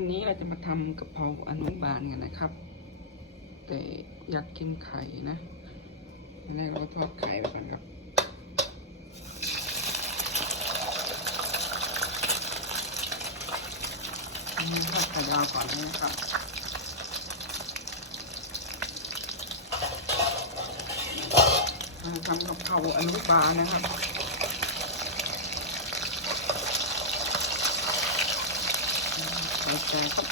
วันนี้เราจะมาทำกะเพราอนุบาลกันนะครับ แต่อยากกินไข่นะแรกเราทอดไข่ไปก่อนครับนนี้ทอดไข่ดาวก่อนนะครับทำกะเพราอนุบาลนะครับ ใส่ใจครับ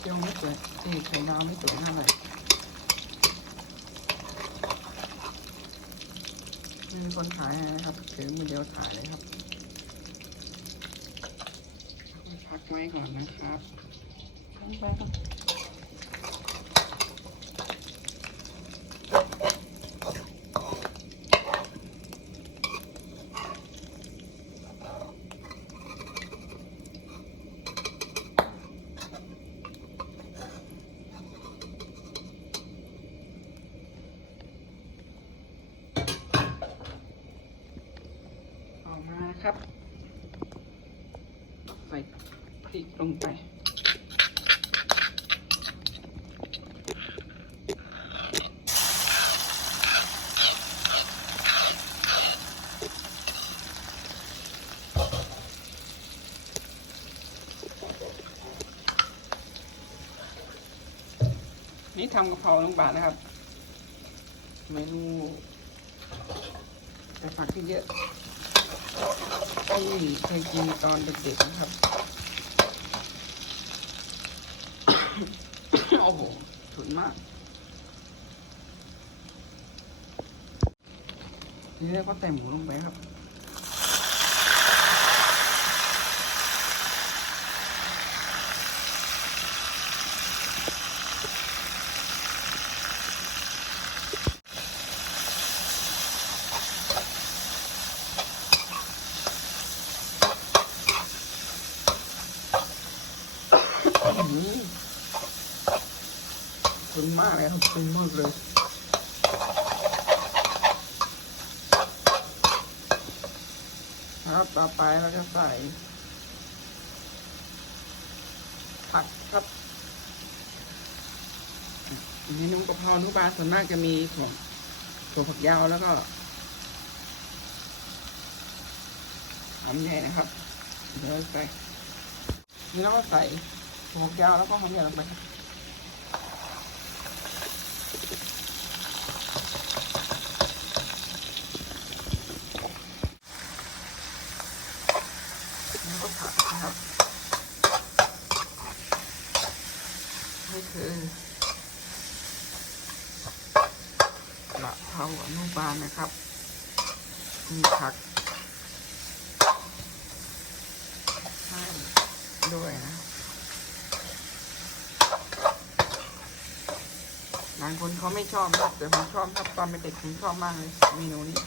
เจียวไม่สวยเอ้ยไข่ดาวไม่สวยเท่าไหร่มีคนถ่ายนะครับถือมือเดียวถ่ายเลยครับพักไว้ก่อนนะครับพักไว้ครับ ออกมานะครับ ใส่พริกลงไป นี่ทำกะเพราลงบาทนะครับ เมนูแต่ผักที่เยอะ ที่เคยกินตอนเด็กๆนะครับ โอ้โหถุนมากทีนี้ก็ใส่หมูลงไปครับ อื้อหือ ฉุนมากเลยครับฉุนมากเลยครับต่อไปเราจะใส่ ผักครับเมนูกะเพรานุบาส่วนมากจะมีถั่วถั่วฝักยาวแล้วก็หอมใหญ่นะครับเดี๋ยวใส่นี่เราก็ใส่ถั่วฝักยาวแล้วก็หอมใหญ่ลงไปครับแล้วก็ผักนะครับ นี่คื อกระเพราอนุบาลนะครับ มีผักให้ด้วยนะบางคนเขาไม่ชอบนะแต่ผมชอบครับตอนเป็นเด็กผมชอบมากเลยเมนูนี้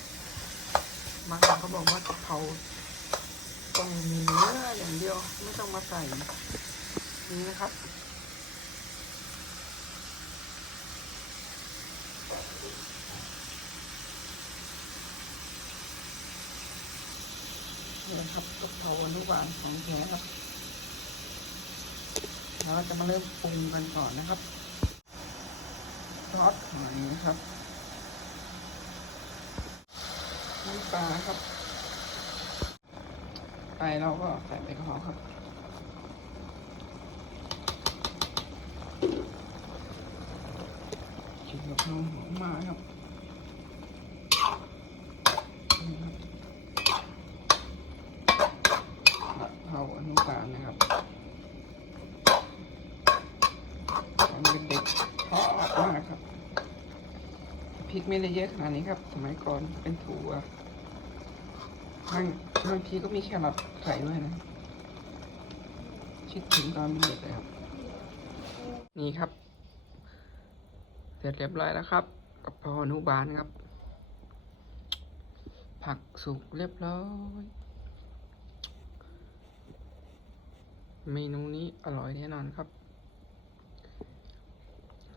บางคนเขาบอกว่ากะเพราต้องมีเนื้ออย่างเดียวไม่ต้องมาใส่นี่นะครับ นะครับตกเพราอนุบาลของแท้ครับแล้วเราจะมาเริ่มปรุงกันก่อนนะครับซอสหอยนะครับน้ำปลาครับ ไปเราก็ใส่ไปกระเพราครับกินกะเพราหอมมากครับนี่ครับ กะเพราอนุบาลนะครับ ตอนเป็นเด็กชอบมากครับพริกไม่ได้เยอะขนาดนี้ครับ สมัยก่อนเป็นถั่วบางบางทีก็มีแครอทใส่ด้วยนะคิดถึงตอนเป็นเด็กเลยครับ นี่ครับ เสร็จเรียบร้อยแล้วครับกะเพรอนุบาลครับ ผักสุกเรียบร้อยเมนูนี้อร่อยแน่นอนครับ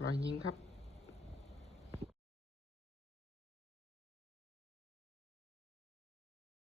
รอยยิงครับ